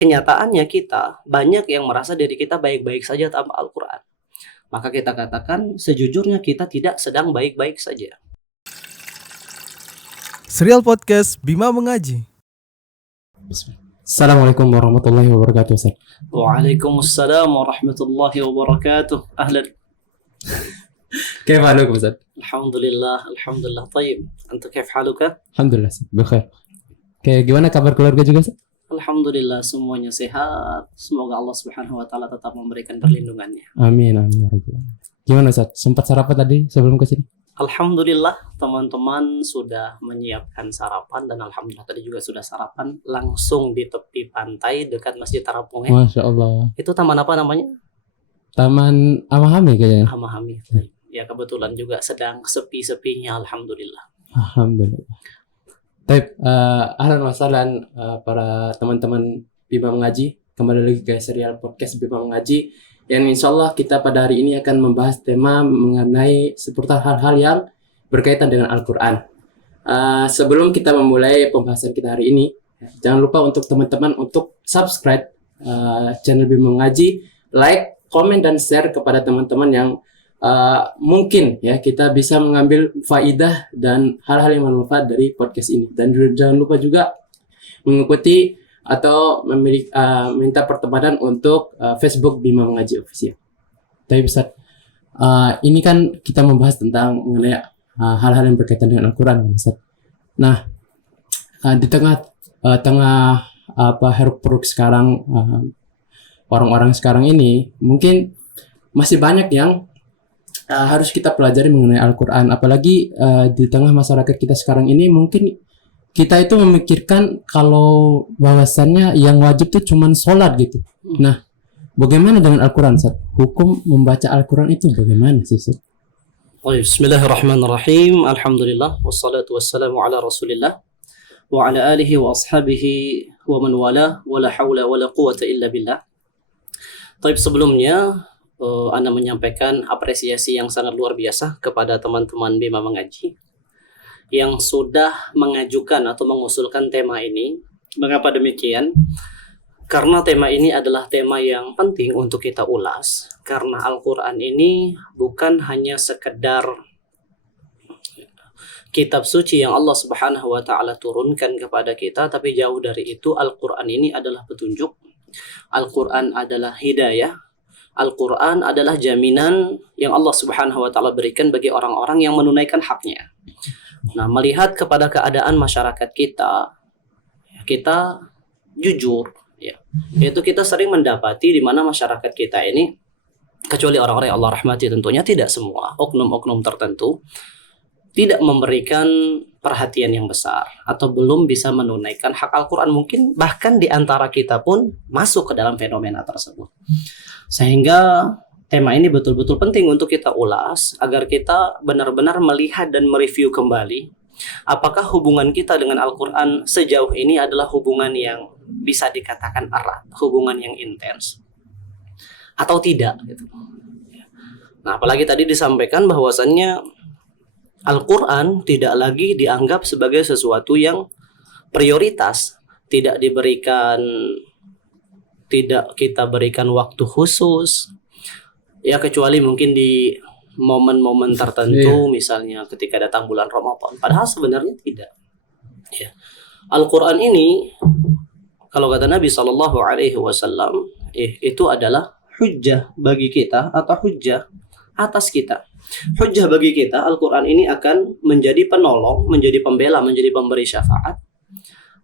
Kenyataannya kita banyak yang merasa diri kita baik-baik saja tanpa Al-Quran. Maka kita katakan sejujurnya kita tidak sedang baik-baik saja. Serial Podcast Bima Mengaji. Assalamualaikum warahmatullahi wabarakatuh, Ustaz. Waalaikumsalam warahmatullahi wabarakatuh. Ahlan. كيف حالكم أستاذ؟ Alhamdulillah. Tayyib. Anta kaif haluka? Alhamdulillah, Ustaz. Bikhair. Kayak gimana kabar keluarga juga, Ustaz? Alhamdulillah semuanya sehat. Semoga Allah Subhanahu wa taala tetap memberikan perlindungannya. Amin, amin. Gimana, Ustaz? Sempat sarapan tadi sebelum ke sini? Alhamdulillah teman-teman sudah menyiapkan sarapan dan alhamdulillah tadi juga sudah sarapan langsung di tepi pantai dekat Masjid Tarapung ya. Masya Allah. Itu taman apa namanya? Taman Amahami kayaknya. Amahami. Ya kebetulan juga sedang sepi-sepinya alhamdulillah. Alhamdulillah. Baik, ahlan wa sahlan para teman-teman Bima Mengaji. Kembali lagi ke serial podcast Bima Mengaji. Yang insya Allah kita pada hari ini akan membahas tema mengenai seputar hal-hal yang berkaitan dengan Al-Quran. Sebelum kita memulai pembahasan kita hari ini, jangan lupa untuk teman-teman untuk subscribe channel Bima Mengaji, like, komen, dan share kepada teman-teman yang mungkin ya kita bisa mengambil faidah dan hal-hal yang bermanfaat dari podcast ini. Dan jangan lupa juga mengikuti atau minta pertemanan untuk Facebook Bima Mengaji Official. Tapi Ustaz, ini kan kita membahas tentang mengenai hal-hal yang berkaitan dengan Al-Quran, Ustaz. Nah, di tengah hiruk-pikuk sekarang, orang-orang sekarang ini mungkin masih banyak yang harus kita pelajari mengenai Al-Quran. Apalagi di tengah masyarakat kita sekarang ini mungkin kita itu memikirkan kalau bahwasannya yang wajib itu cuma sholat gitu. Nah, bagaimana dengan Al-Quran, Ustaz? Hukum membaca Al-Quran itu bagaimana sih, Ustaz? Bismillahirrahmanirrahim. Alhamdulillah wassalatu wassalamu ala Rasulillah wa ala alihi wa ashabihi wa man wala wa la hawla wa la quwata illa billah. Taib sebelumnya Anda menyampaikan apresiasi yang sangat luar biasa kepada teman-teman Bima Mengaji yang sudah mengajukan atau mengusulkan tema ini. Mengapa demikian? Karena tema ini adalah tema yang penting untuk kita ulas. Karena Al-Quran ini bukan hanya sekedar kitab suci yang Allah Subhanahu wa taala turunkan kepada kita, tapi jauh dari itu Al-Quran ini adalah petunjuk. Al-Quran adalah hidayah. Al-Quran adalah jaminan yang Allah Subhanahu wa taala berikan bagi orang-orang yang menunaikan haknya. Nah, melihat kepada keadaan masyarakat kita jujur ya. Yaitu kita sering mendapati di mana masyarakat kita ini, kecuali orang-orang yang Allah rahmati tentunya, tidak semua, oknum-oknum tertentu tidak memberikan perhatian yang besar atau belum bisa menunaikan hak Al-Quran. Mungkin bahkan di antara kita pun masuk ke dalam fenomena tersebut. Sehingga tema ini betul-betul penting untuk kita ulas agar kita benar-benar melihat dan mereview kembali apakah hubungan kita dengan Al-Quran sejauh ini adalah hubungan yang bisa dikatakan erat, hubungan yang intens atau tidak gitu. Nah, apalagi tadi disampaikan bahwasannya Al-Quran tidak lagi dianggap sebagai sesuatu yang prioritas, tidak kita berikan waktu khusus. Ya kecuali mungkin di momen-momen tertentu, misalnya ketika datang bulan Ramadan. Padahal sebenarnya tidak. Ya. Al-Quran ini, kalau kata Nabi SAW, itu adalah hujjah bagi kita atau hujjah atas kita. Hujjah bagi kita, Al-Quran ini akan menjadi penolong, menjadi pembela, menjadi pemberi syafaat.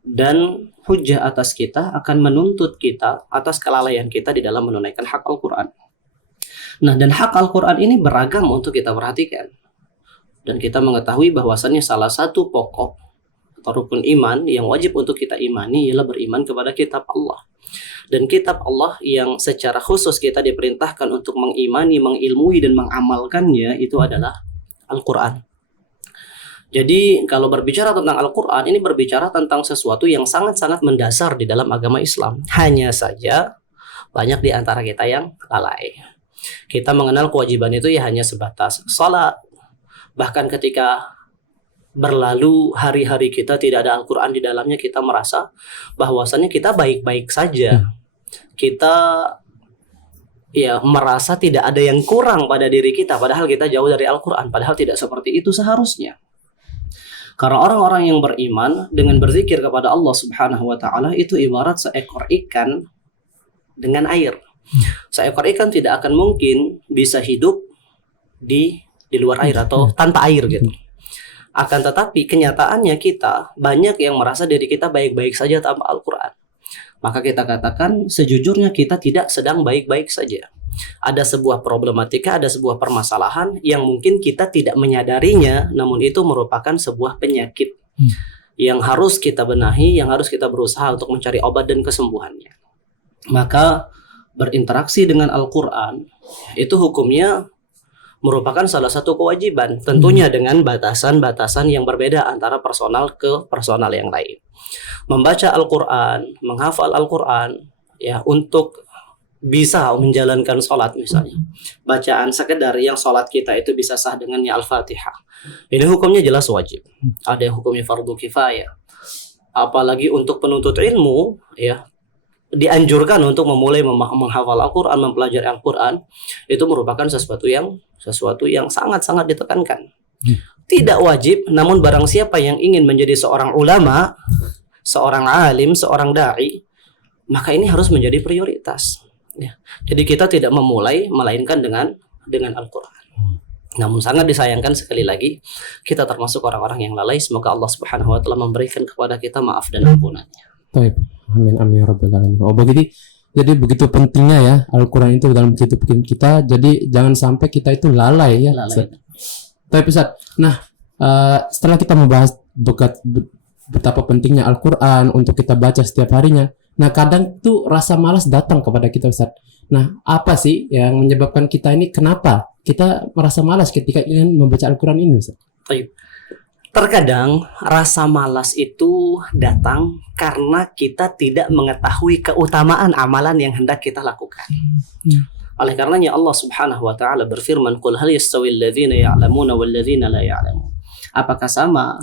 Dan hujjah atas kita akan menuntut kita atas kelalaian kita di dalam menunaikan hak Al-Quran. Nah, dan hak Al-Quran ini beragam untuk kita perhatikan. Dan kita mengetahui bahwasannya salah satu pokok atau rukun iman yang wajib untuk kita imani ialah beriman kepada kitab Allah. Dan kitab Allah yang secara khusus kita diperintahkan untuk mengimani, mengilmui, dan mengamalkannya itu adalah Al-Quran. Jadi kalau berbicara tentang Al-Quran, ini berbicara tentang sesuatu yang sangat-sangat mendasar di dalam agama Islam. Hanya saja banyak di antara kita yang lalai. Kita mengenal kewajiban itu ya hanya sebatas salat. Bahkan ketika berlalu hari-hari kita tidak ada Al-Quran di dalamnya, kita merasa bahwasannya kita baik-baik saja. Kita ya merasa tidak ada yang kurang pada diri kita, padahal kita jauh dari Al-Quran. Padahal tidak seperti itu seharusnya. Karena orang-orang yang beriman dengan berzikir kepada Allah Subhanahu wa Ta'ala itu ibarat seekor ikan dengan air. Seekor ikan tidak akan mungkin bisa hidup di luar air atau tanpa air gitu. Akan tetapi kenyataannya kita banyak yang merasa diri kita baik-baik saja tanpa Al-Quran. Maka kita katakan sejujurnya kita tidak sedang baik-baik saja. Ada sebuah problematika, ada sebuah permasalahan yang mungkin kita tidak menyadarinya, namun itu merupakan sebuah penyakit yang harus kita benahi, yang harus kita berusaha untuk mencari obat dan kesembuhannya. Maka berinteraksi dengan Al-Quran itu hukumnya merupakan salah satu kewajiban, tentunya dengan batasan-batasan yang berbeda antara personal ke personal yang lain. Membaca Al-Quran, menghafal Al-Quran, ya untuk bisa menjalankan sholat misalnya. Bacaan sekedar yang sholat kita itu bisa sah dengannya Al-Fatihah. Ini hukumnya jelas wajib. Ada yang hukumnya fardu kifayah. Apalagi untuk penuntut ilmu, ya dianjurkan untuk memulai menghafal Al-Quran, mempelajari Al-Quran, itu merupakan sesuatu yang sangat-sangat ditekankan. Tidak wajib, namun barang siapa yang ingin menjadi seorang ulama, seorang alim, seorang da'i, maka ini harus menjadi prioritas. Ya. Jadi kita tidak memulai melainkan dengan Al-Quran. Namun sangat disayangkan sekali lagi kita termasuk orang-orang yang lalai. Semoga Allah Subhanahu wa Ta'ala memberikan kepada kita maaf dan ampunannya. Baik. Amin amin ya rabbal alamin. Oh jadi begitu pentingnya ya Al-Quran itu dalam kehidupan kita. Jadi jangan sampai kita itu lalai ya. Tapi Ustaz, nah setelah kita membahas betapa pentingnya Al-Quran untuk kita baca setiap harinya, nah kadang tuh rasa malas datang kepada kita Ustaz. Nah apa sih yang menyebabkan kita ini, kenapa kita merasa malas ketika ingin membaca Al-Quran ini Ustaz? Terkadang rasa malas itu datang karena kita tidak mengetahui keutamaan amalan yang hendak kita lakukan. Oleh karenanya Allah Subhanahu wa Ta'ala berfirman, "Qul hal yastawil ladzina ya'lamuna wal ladzina la ya'lamun." Apakah sama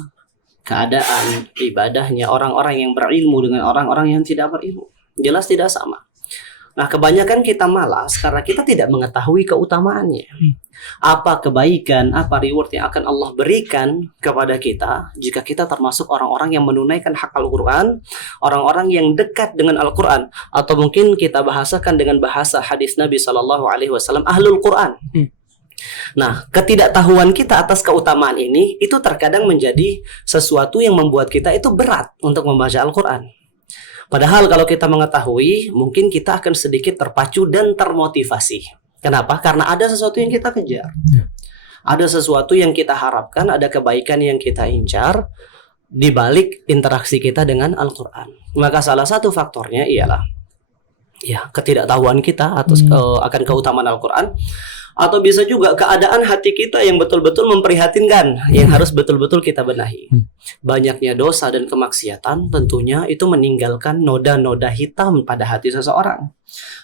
keadaan ibadahnya orang-orang yang berilmu dengan orang-orang yang tidak berilmu? Jelas tidak sama. Nah, kebanyakan kita malas karena kita tidak mengetahui keutamaannya. Apa kebaikan, apa reward yang akan Allah berikan kepada kita jika kita termasuk orang-orang yang menunaikan hak Al-Quran, orang-orang yang dekat dengan Al-Quran, atau mungkin kita bahasakan dengan bahasa hadis Nabi SAW, Ahlul Quran. Nah, ketidaktahuan kita atas keutamaan ini itu terkadang menjadi sesuatu yang membuat kita itu berat untuk membaca Al-Quran. Padahal kalau kita mengetahui, mungkin kita akan sedikit terpacu dan termotivasi. Kenapa? Karena ada sesuatu yang kita kejar. Ada sesuatu yang kita harapkan, ada kebaikan yang kita incar di balik interaksi kita dengan Al-Quran. Maka salah satu faktornya ialah ya ketidaktahuan kita atas akan keutamaan Al-Quran. Atau bisa juga keadaan hati kita yang betul-betul memprihatinkan, yang harus betul-betul kita benahi. Banyaknya dosa dan kemaksiatan tentunya itu meninggalkan noda-noda hitam pada hati seseorang.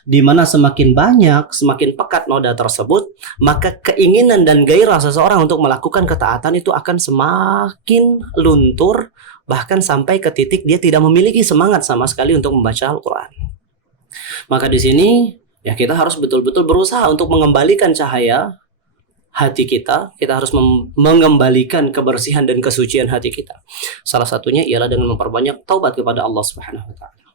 Di mana semakin banyak, semakin pekat noda tersebut, maka keinginan dan gairah seseorang untuk melakukan ketaatan itu akan semakin luntur, bahkan sampai ke titik dia tidak memiliki semangat sama sekali untuk membaca Al-Quran. Maka di sini ya kita harus betul-betul berusaha untuk mengembalikan cahaya hati kita. Kita harus mengembalikan kebersihan dan kesucian hati kita. Salah satunya ialah dengan memperbanyak taubat kepada Allah Subhanahu wa Ta'ala.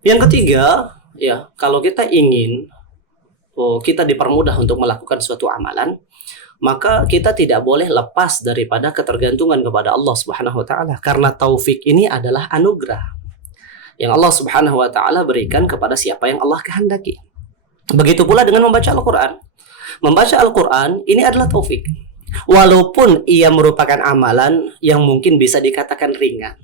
Yang ketiga, ya kalau kita ingin kita dipermudah untuk melakukan suatu amalan, maka kita tidak boleh lepas daripada ketergantungan kepada Allah Subhanahu wa Ta'ala, karena taufik ini adalah anugerah yang Allah Subhanahu wa Ta'ala berikan kepada siapa yang Allah kehendaki. Begitu pula dengan membaca Al-Quran. Membaca Al-Quran ini adalah taufik. Walaupun ia merupakan amalan yang mungkin bisa dikatakan ringan,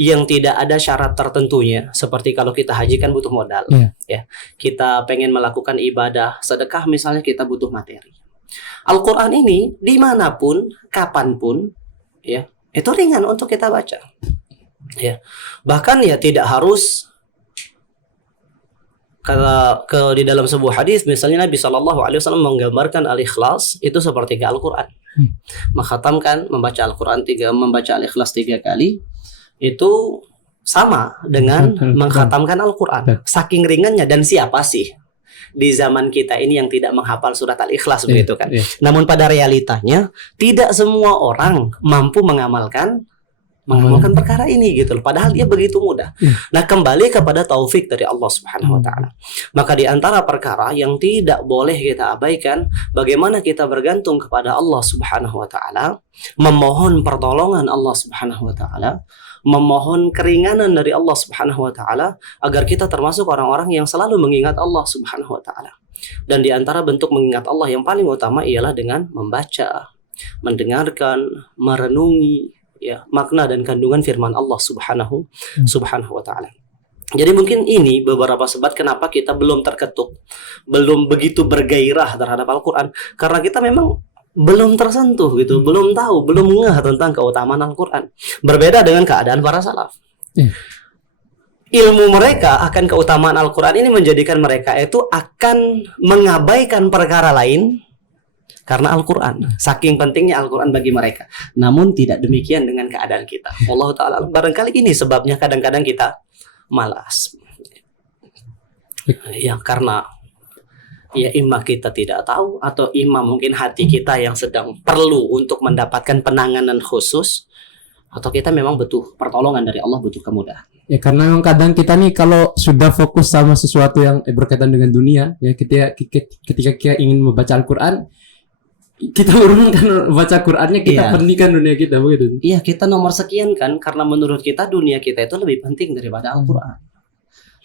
yang tidak ada syarat tertentunya, seperti kalau kita haji kan butuh modal. Ya, kita pengen melakukan ibadah sedekah misalnya, kita butuh materi. Al-Quran ini dimanapun, kapanpun, ya itu ringan untuk kita baca. Ya, bahkan ya tidak harus di dalam sebuah hadis misalnya Nabi SAW menggambarkan al-ikhlas itu seperti Al-Quran. Mengkhatamkan, membaca Al-Quran membaca Al-Ikhlas 3 kali itu sama dengan mengkhatamkan Al-Quran. Saking ringannya. Dan siapa sih di zaman kita ini yang tidak menghafal surat Al-Ikhlas begitu kan? Namun pada realitanya tidak semua orang mampu mengamalkan perkara ini gitu loh. Padahal dia begitu mudah. Nah, kembali kepada taufik dari Allah Subhanahu wa taala. Maka di antara perkara yang tidak boleh kita abaikan, bagaimana kita bergantung kepada Allah Subhanahu wa taala, memohon pertolongan Allah Subhanahu wa taala, memohon keringanan dari Allah Subhanahu wa taala agar kita termasuk orang-orang yang selalu mengingat Allah Subhanahu wa taala. Dan di antara bentuk mengingat Allah yang paling utama ialah dengan membaca, mendengarkan, merenungi ya makna dan kandungan firman Allah Subhanahu wa taala. Jadi mungkin ini beberapa sebab kenapa kita belum terketuk, belum begitu bergairah terhadap Al-Qur'an, karena kita memang belum tersentuh gitu, belum tahu, belum ngeh tentang keutamaan Al-Qur'an. Berbeda dengan keadaan para salaf. Ilmu mereka akan keutamaan Al-Qur'an ini menjadikan mereka itu akan mengabaikan perkara lain karena Al-Quran. Saking pentingnya Al-Quran bagi mereka. Namun tidak demikian dengan keadaan kita. Allah Ta'ala barangkali ini sebabnya kadang-kadang kita malas. Ya karena ya imam kita tidak tahu, atau imam mungkin hati kita yang sedang perlu untuk mendapatkan penanganan khusus, atau kita memang butuh pertolongan dari Allah, butuh kemudahan. Ya karena memang kadang kita nih kalau sudah fokus sama sesuatu yang berkaitan dengan dunia, ya ketika kita ingin membaca Al-Quran, kita urungkan baca Qur'annya, kita pentingkan dunia kita begitu. Iya, kita nomor sekian kan, karena menurut kita dunia kita itu lebih penting daripada Al-Qur'an.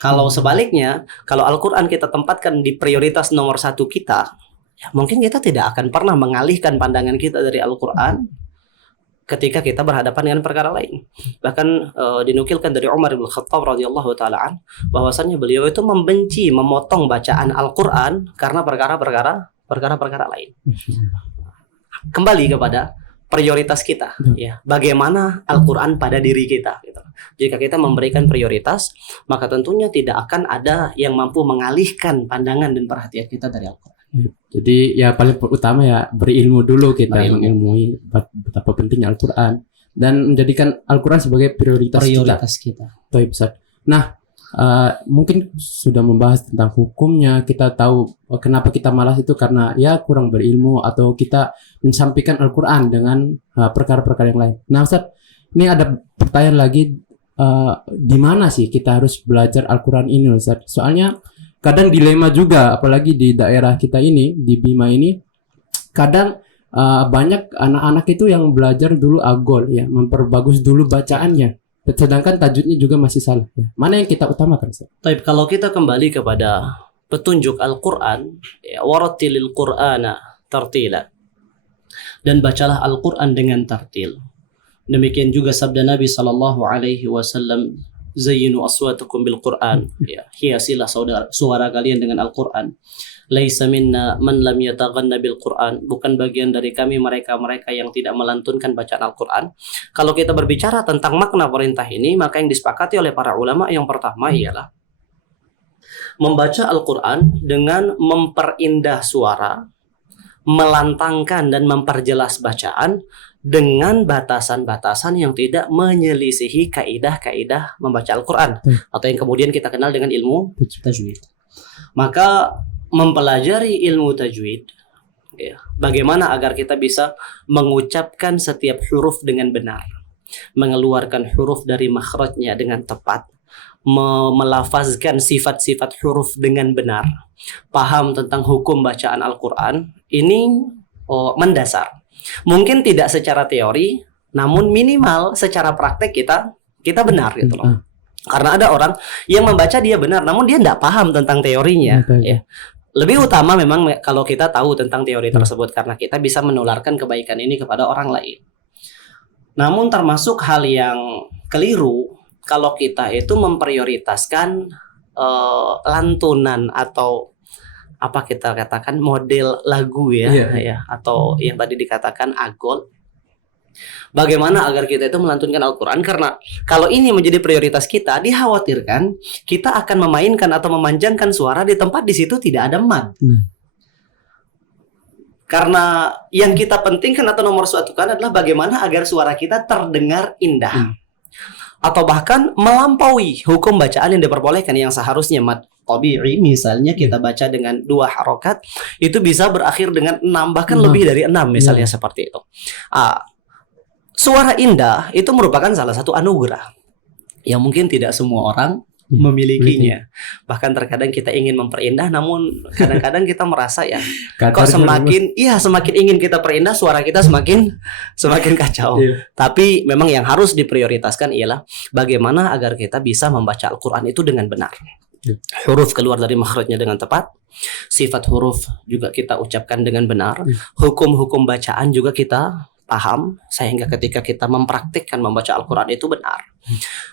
Kalau sebaliknya, kalau Al-Qur'an kita tempatkan di prioritas nomor 1 kita, ya mungkin kita tidak akan pernah mengalihkan pandangan kita dari Al-Qur'an ketika kita berhadapan dengan perkara lain. Bahkan dinukilkan dari Umar bin Khattab radhiyallahu taala bahwasannya beliau itu membenci memotong bacaan Al-Qur'an karena perkara-perkara lain. Kembali kepada prioritas kita, ya. Bagaimana Al-Quran pada diri kita, gitu. Jika kita memberikan prioritas, maka tentunya tidak akan ada yang mampu mengalihkan pandangan dan perhatian kita dari Al-Quran. Jadi ya paling utama ya berilmu dulu, kita mengilmui betapa pentingnya Al-Quran dan menjadikan Al-Quran sebagai prioritas kita. Nah, mungkin sudah membahas tentang hukumnya, kita tahu kenapa kita malas itu karena ya kurang berilmu atau kita mensampaikan Al-Quran dengan perkara-perkara yang lain. Nah Ustaz, ini ada pertanyaan lagi, di mana sih kita harus belajar Al-Quran ini Ustaz? Soalnya kadang dilema juga, apalagi di daerah kita ini, di Bima ini, kadang banyak anak-anak itu yang belajar dulu agol ya, memperbagus dulu bacaannya. Sedangkan tajwidnya juga masih salah. Ya. Mana yang kita utamakan? Taib, kalau kita kembali kepada petunjuk Al-Quran, ya, warattilil Qur'ana tartila, dan bacalah Al-Quran dengan tartil. Demikian juga sabda Nabi SAW, zayyinu aswatakum bil Quran, ya, hiasilah suara kalian dengan Al-Quran. Laisa minna man lam yataghanna bil Quran, bukan bagian dari kami mereka-mereka yang tidak melantunkan bacaan Al-Quran. Kalau kita berbicara tentang makna perintah ini, maka yang disepakati oleh para ulama yang pertama ialah membaca Al-Quran dengan memperindah suara, melantangkan dan memperjelas bacaan dengan batasan-batasan yang tidak menyelisihi kaidah-kaidah membaca Al-Quran, atau yang kemudian kita kenal dengan ilmu tajwid. Maka mempelajari ilmu tajwid, ya, bagaimana agar kita bisa mengucapkan setiap huruf dengan benar, mengeluarkan huruf dari makhrajnya dengan tepat, melafazkan sifat-sifat huruf dengan benar, paham tentang hukum bacaan Al-Quran, ini mendasar. Mungkin tidak secara teori, namun minimal secara praktek kita benar gitu loh. Karena ada orang yang membaca dia benar, namun dia tidak paham tentang teorinya. Ya. Lebih utama memang kalau kita tahu tentang teori tersebut, karena kita bisa menularkan kebaikan ini kepada orang lain. Namun termasuk hal yang keliru kalau kita itu memprioritaskan lantunan atau apa kita katakan model lagu ya, ya, atau yang tadi dikatakan agol. Bagaimana agar kita itu melantunkan Al-Quran? Karena kalau ini menjadi prioritas kita, dikhawatirkan kita akan memainkan atau memanjangkan suara di tempat di situ tidak ada mad. Karena yang kita pentingkan atau nomor satu kan adalah bagaimana agar suara kita terdengar indah. Atau bahkan melampaui hukum bacaan yang diperbolehkan yang seharusnya mad tabi'i, misalnya kita baca dengan 2 harokat, itu bisa berakhir dengan 6, bahkan lebih dari 6 misalnya seperti itu. Suara indah itu merupakan salah satu anugerah yang mungkin tidak semua orang memilikinya. Bahkan terkadang kita ingin memperindah, namun kadang-kadang kita merasa ya kok semakin ingin kita perindah, suara kita semakin kacau. Tapi memang yang harus diprioritaskan ialah bagaimana agar kita bisa membaca Al-Quran itu dengan benar. Huruf keluar dari makhrajnya dengan tepat, sifat huruf juga kita ucapkan dengan benar, hukum-hukum bacaan juga kita paham, sehingga ketika kita mempraktikkan membaca Al-Quran itu benar.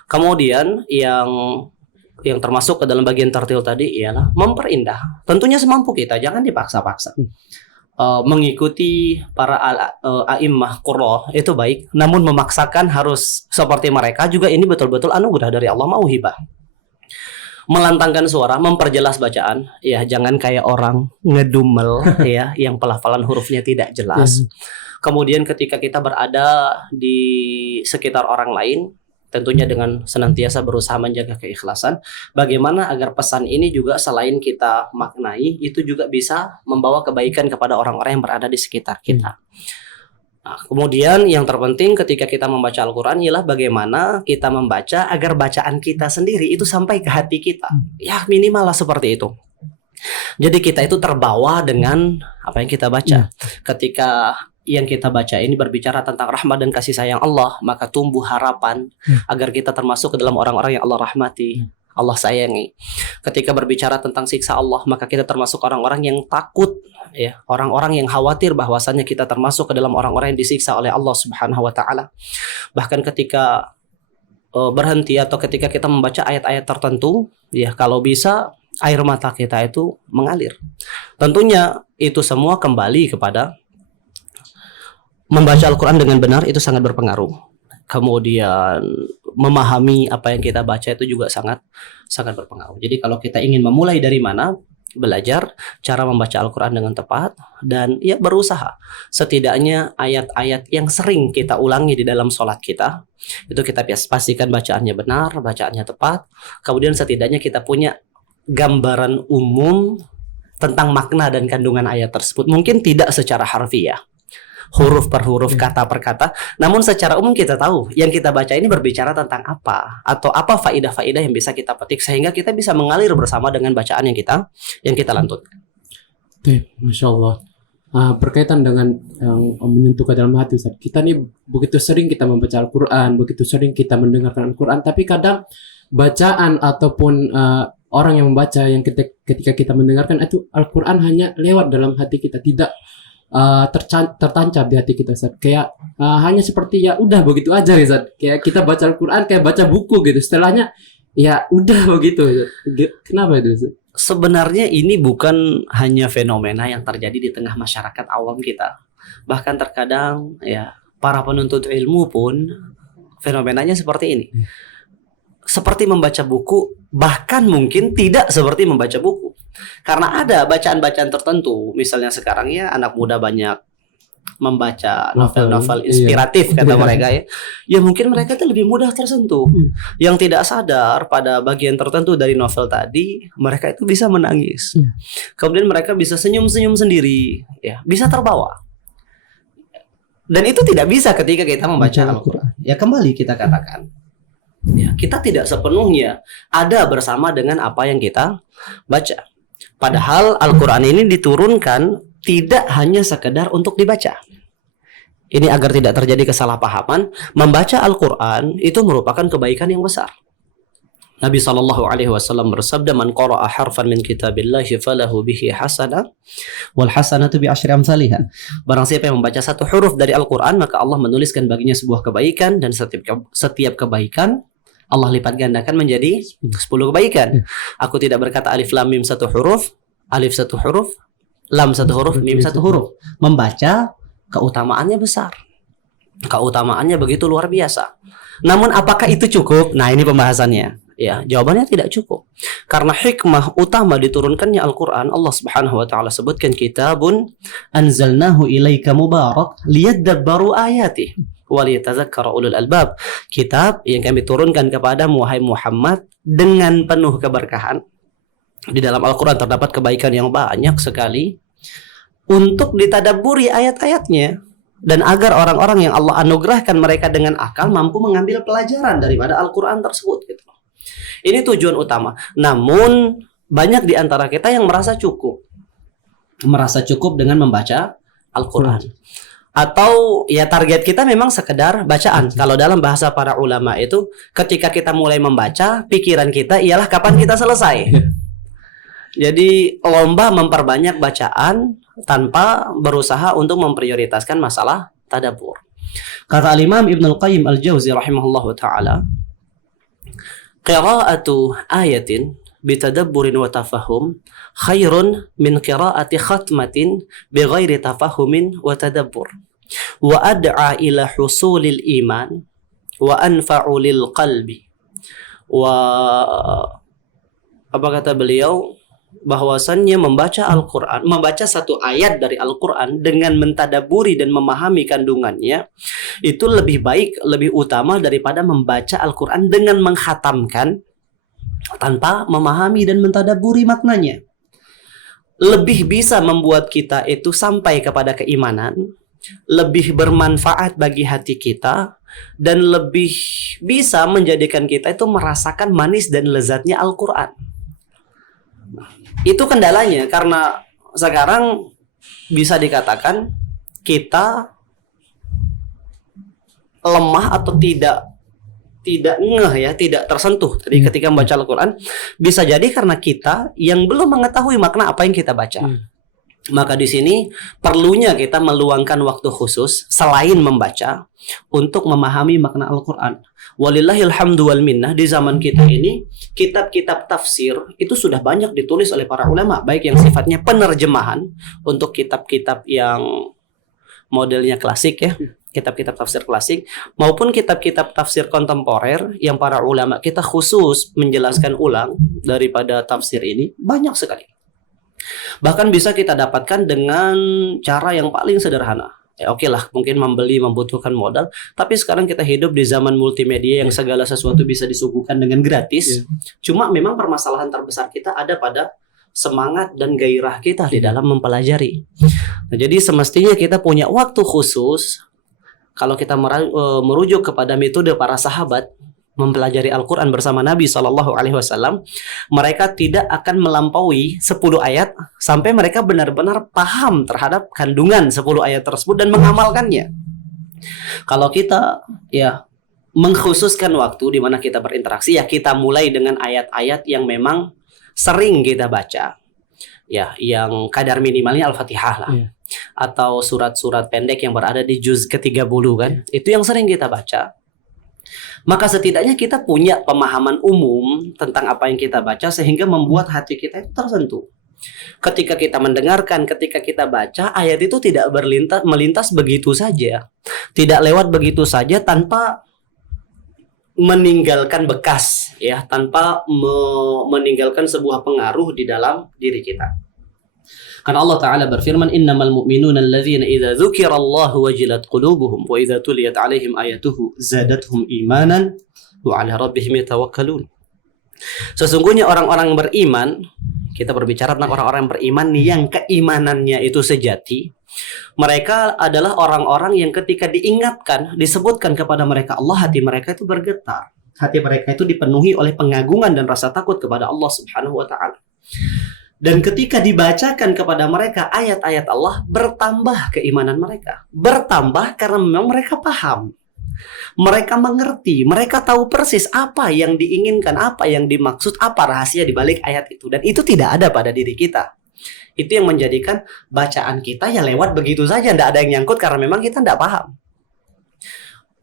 Kemudian yang termasuk ke dalam bagian tartil tadi ialah memperindah. Tentunya semampu kita, jangan dipaksa-paksa. Mengikuti para a'immah qurra itu baik, namun memaksakan harus seperti mereka juga ini betul-betul anugerah dari Allah, mauhibah. Melantangkan suara, memperjelas bacaan, ya jangan kayak orang ngedumel ya yang pelafalan hurufnya tidak jelas. Kemudian ketika kita berada di sekitar orang lain, tentunya dengan senantiasa berusaha menjaga keikhlasan, bagaimana agar pesan ini juga selain kita maknai, itu juga bisa membawa kebaikan kepada orang-orang yang berada di sekitar kita. Nah, kemudian yang terpenting ketika kita membaca Al-Quran ialah bagaimana kita membaca agar bacaan kita sendiri itu sampai ke hati kita. Ya minimal lah seperti itu. Jadi kita itu terbawa dengan apa yang kita baca. Ketika yang kita baca ini berbicara tentang rahmat dan kasih sayang Allah, maka tumbuh harapan agar kita termasuk ke dalam orang-orang yang Allah rahmati, Allah sayangi. Ketika berbicara tentang siksa Allah, maka kita termasuk orang-orang yang takut, ya, orang-orang yang khawatir bahwasannya kita termasuk ke dalam orang-orang yang disiksa oleh Allah Subhanahu wa taala. Bahkan ketika berhenti atau ketika kita membaca ayat-ayat tertentu, ya kalau bisa air mata kita itu mengalir. Tentunya itu semua kembali kepada membaca Al-Quran dengan benar, itu sangat berpengaruh. Kemudian memahami apa yang kita baca itu juga sangat berpengaruh. Jadi kalau kita ingin memulai dari mana, belajar cara membaca Al-Quran dengan tepat, dan ya berusaha setidaknya ayat-ayat yang sering kita ulangi di dalam sholat kita itu kita pastikan bacaannya benar, bacaannya tepat. Kemudian setidaknya kita punya gambaran umum tentang makna dan kandungan ayat tersebut. Mungkin tidak secara harfiah, huruf per huruf, kata per kata, namun secara umum kita tahu yang kita baca ini berbicara tentang apa, atau apa faidah-faidah yang bisa kita petik sehingga kita bisa mengalir bersama dengan bacaan yang kita lantunkan. Masya Allah. Berkaitan dengan yang menyentuh ke dalam hati, Ustaz. Kita nih begitu sering kita membaca Al-Quran, begitu sering kita mendengarkan Al-Quran, tapi kadang bacaan ataupun orang yang membaca yang ketika kita mendengarkan itu Al-Quran hanya lewat dalam hati kita, tidak tertancap di hati kita, Ustaz. Kayak hanya seperti ya udah begitu aja, Ustaz. Kayak kita baca Al-Quran kayak baca buku gitu. Setelahnya ya udah begitu, Ustaz. Kenapa itu, Ustaz? Sebenarnya ini bukan hanya fenomena yang terjadi di tengah masyarakat awam kita. Bahkan terkadang ya para penuntut ilmu pun fenomenanya seperti ini. Seperti membaca buku, bahkan mungkin tidak seperti membaca buku. Karena ada bacaan-bacaan tertentu, misalnya sekarang ya anak muda banyak membaca novel-novel inspiratif, kata mereka ya. Ya mungkin mereka itu lebih mudah tersentuh. Yang tidak sadar pada bagian tertentu dari novel tadi, mereka itu bisa menangis. Kemudian mereka bisa senyum-senyum sendiri, ya, bisa terbawa. Dan itu tidak bisa ketika kita membaca Al-Quran. Ya kembali kita katakan, ya, kita tidak sepenuhnya ada bersama dengan apa yang kita baca. Padahal Al-Quran ini diturunkan tidak hanya sekedar untuk dibaca. Ini agar tidak terjadi kesalahpahaman, membaca Al-Quran itu merupakan kebaikan yang besar. Nabi SAW bersabda, "Man qara'a harfan min kitabillahi falahu bihi hasanah wal hasanatu bi asyri amsalihha." Barang siapa yang membaca satu huruf dari Al-Quran, maka Allah menuliskan baginya sebuah kebaikan, dan setiap kebaikan Allah lipat gandakan menjadi 10 kebaikan. Aku tidak berkata alif lam mim satu huruf, alif satu huruf, lam satu huruf, mim satu huruf. Membaca keutamaannya besar. Keutamaannya begitu luar biasa. Namun apakah itu cukup? Nah, ini pembahasannya. Ya, jawabannya tidak cukup. Karena hikmah utama diturunkannya Al-Qur'an, Allah Subhanahu wa taala sebutkan kitabun anzalnahu ilaika mubarak liyadabbaru ayatih wa liyatadzakkara ulul albab. Kitab yang kami turunkan kepadamu wahai Muhammad dengan penuh keberkahan. Di dalam Al-Qur'an terdapat kebaikan yang banyak sekali untuk ditadabburi ayat-ayatnya, dan agar orang-orang yang Allah anugerahkan mereka dengan akal mampu mengambil pelajaran daripada Al-Quran tersebut gitu. Ini tujuan utama. Namun banyak di antara kita yang merasa cukup dengan membaca Al-Quran. Atau ya target kita memang sekedar bacaan. Kalau dalam bahasa para ulama itu, ketika kita mulai membaca, pikiran kita ialah kapan kita selesai. Jadi lomba memperbanyak bacaan tanpa berusaha untuk memprioritaskan masalah tadabbur. Kata Al-Imam Ibnul Qayyim Al-Jauzi rahimahullahu taala, qira'atu ayatin bitadabburin wa tafahum khairun min qira'ati khatmatin bighairi tafahumin wa tadabbur wa ad'a ila husulil iman wa anfa'u lil qalbi. Wa apa kata beliau? Bahwasannya membaca Al-Quran, membaca satu ayat dari Al-Quran dengan mentadaburi dan memahami kandungannya, itu lebih baik, lebih utama daripada membaca Al-Quran dengan menghatamkan tanpa memahami dan mentadaburi maknanya. Lebih bisa membuat kita itu sampai kepada keimanan, lebih bermanfaat bagi hati kita, dan lebih bisa menjadikan kita itu merasakan manis dan lezatnya Al-Quran. Itu kendalanya, karena sekarang bisa dikatakan kita lemah atau tidak ngeh ya, tidak tersentuh tadi ketika membaca Al-Quran. Bisa jadi karena kita yang belum mengetahui makna apa yang kita baca. Maka di sini perlunya kita meluangkan waktu khusus selain membaca untuk memahami makna Al-Quran. Walillahil hamdu wal minnah, di zaman kita ini kitab-kitab tafsir itu sudah banyak ditulis oleh para ulama, baik yang sifatnya penerjemahan untuk kitab-kitab yang modelnya klasik ya, kitab-kitab tafsir klasik, maupun kitab-kitab tafsir kontemporer yang para ulama kita khusus menjelaskan ulang daripada tafsir ini, banyak sekali. Bahkan bisa kita dapatkan dengan cara yang paling sederhana. Ya oke lah, mungkin membeli membutuhkan modal, tapi sekarang kita hidup di zaman multimedia yang segala sesuatu bisa disuguhkan dengan gratis. Cuma memang permasalahan terbesar kita ada pada semangat dan gairah kita di dalam mempelajari. Nah, jadi semestinya kita punya waktu khusus. Kalau kita merujuk kepada metode para sahabat mempelajari Al-Quran bersama Nabi SAW, mereka tidak akan melampaui 10 ayat sampai mereka benar-benar paham terhadap kandungan 10 ayat tersebut dan mengamalkannya. Kalau kita ya mengkhususkan waktu di mana kita berinteraksi, ya kita mulai dengan ayat-ayat yang memang sering kita baca, ya yang kadar minimalnya Al-Fatihah lah, atau surat-surat pendek yang berada di juz ke-30 kan, itu yang sering kita baca. Maka setidaknya kita punya pemahaman umum tentang apa yang kita baca sehingga membuat hati kita itu tersentuh. Ketika kita mendengarkan, ketika kita baca, ayat itu tidak melintas begitu saja. Tidak lewat begitu saja tanpa meninggalkan bekas ya, tanpa meninggalkan sebuah pengaruh di dalam diri kita. Karena Allah Ta'ala berfirman, innamal mu'minuna alladzina idza dzukirallahu wajilat qulubuhum wa idza tuliyat 'alaihim ayatuhu zadatuhum imanan wa 'ala rabbihim yatawakkalun. Sesungguhnya orang-orang beriman, kita berbicara tentang orang-orang beriman yang keimanannya itu sejati. Mereka adalah orang-orang yang ketika diingatkan, disebutkan kepada mereka Allah, hati mereka itu bergetar. Hati mereka itu dipenuhi oleh pengagungan dan rasa takut kepada Allah Subhanahu wa Ta'ala. Dan ketika dibacakan kepada mereka ayat-ayat Allah, bertambah keimanan mereka. Bertambah karena memang mereka paham. Mereka mengerti, mereka tahu persis apa yang diinginkan, apa yang dimaksud, apa rahasia di balik ayat itu. Dan itu tidak ada pada diri kita. Itu yang menjadikan bacaan kita ya lewat begitu saja, tidak ada yang nyangkut karena memang kita tidak paham.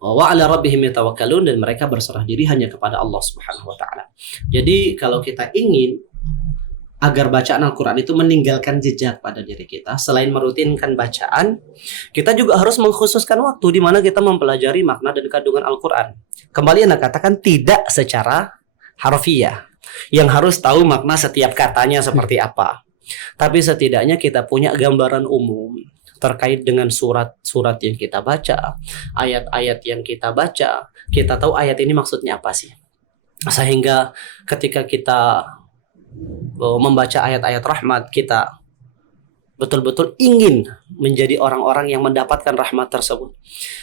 Wa 'ala rabbihim yatawakkalun, dan mereka berserah diri hanya kepada Allah Subhanahu wa Ta'ala. Jadi kalau kita ingin agar bacaan Al-Quran itu meninggalkan jejak pada diri kita. Selain merutinkan bacaan, kita juga harus mengkhususkan waktu di mana kita mempelajari makna dan kandungan Al-Quran. Kembali Anda katakan tidak secara harfiah, yang harus tahu makna setiap katanya seperti apa. Tapi setidaknya kita punya gambaran umum terkait dengan surat-surat yang kita baca, ayat-ayat yang kita baca. Kita tahu ayat ini maksudnya apa sih. Sehingga ketika kita membaca ayat-ayat rahmat, kita betul-betul ingin menjadi orang-orang yang mendapatkan rahmat tersebut.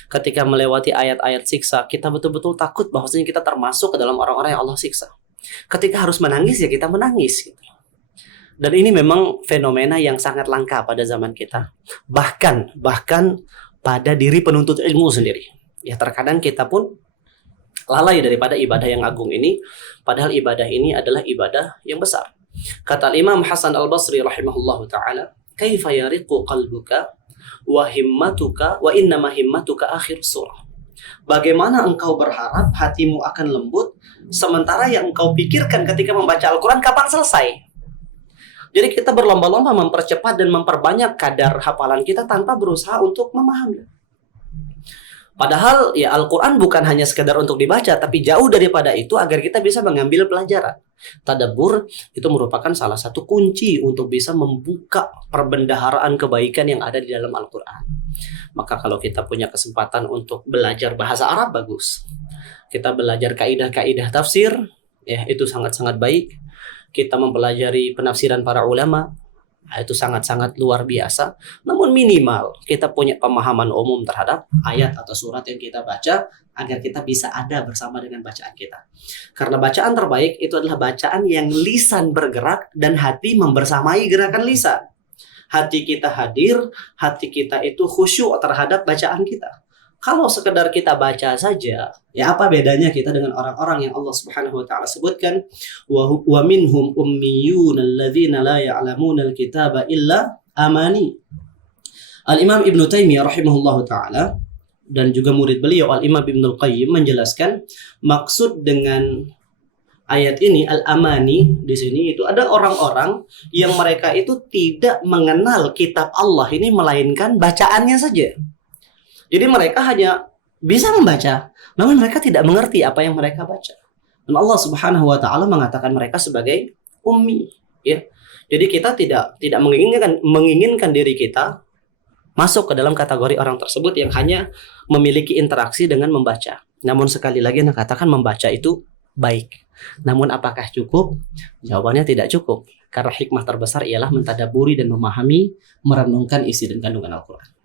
Ketika melewati ayat-ayat siksa, kita betul-betul takut bahwasanya kita termasuk ke dalam orang-orang yang Allah siksa. Ketika harus menangis, ya kita menangis gitu. Dan ini memang fenomena yang sangat langka pada zaman kita. Bahkan pada diri penuntut ilmu sendiri. Ya terkadang kita pun lalai daripada ibadah yang agung ini, padahal ibadah ini adalah ibadah yang besar. Kata Imam Hasan Al-Basri rahimahullahu taala, "Kaifa yariqu qalbuka wa himmatuka wa innama himmatuka akhir surah." Bagaimana engkau berharap hatimu akan lembut sementara yang engkau pikirkan ketika membaca Al-Quran kapan selesai? Jadi kita berlomba-lomba mempercepat dan memperbanyak kadar hafalan kita tanpa berusaha untuk memahami. Padahal ya Al-Quran bukan hanya sekedar untuk dibaca, tapi jauh daripada itu agar kita bisa mengambil pelajaran. Tadabbur itu merupakan salah satu kunci untuk bisa membuka perbendaharaan kebaikan yang ada di dalam Al-Quran. Maka kalau kita punya kesempatan untuk belajar bahasa Arab, bagus. Kita belajar kaidah-kaidah tafsir, ya itu sangat-sangat baik. Kita mempelajari penafsiran para ulama, itu sangat-sangat luar biasa. Namun minimal kita punya pemahaman umum terhadap ayat atau surat yang kita baca agar kita bisa ada bersama dengan bacaan kita. Karena bacaan terbaik itu adalah bacaan yang lisan bergerak dan hati membersamai gerakan lisan. Hati kita hadir, hati kita itu khusyuk terhadap bacaan kita. Kalau sekedar kita baca saja, ya apa bedanya kita dengan orang-orang yang Allah Subhanahu wa taala sebutkan, wa minhum ummiyun alladzina la ya'lamuna al-kitaba illa amani. Al-Imam Ibnu Taimiyah rahimahullahu taala dan juga murid beliau Al-Imam Ibnul Qayyim menjelaskan maksud dengan ayat ini al-amani di sini itu ada orang-orang yang mereka itu tidak mengenal kitab Allah ini melainkan bacaannya saja. Jadi mereka hanya bisa membaca, namun mereka tidak mengerti apa yang mereka baca. Dan Allah Subhanahu wa taala mengatakan mereka sebagai ummi, ya. Jadi kita tidak menginginkan diri kita masuk ke dalam kategori orang tersebut yang hanya memiliki interaksi dengan membaca. Namun sekali lagi Anda katakan membaca itu baik. Namun apakah cukup? Jawabannya tidak cukup. Karena hikmah terbesar ialah mentadaburi dan memahami, merenungkan isi dan kandungan Al-Quran.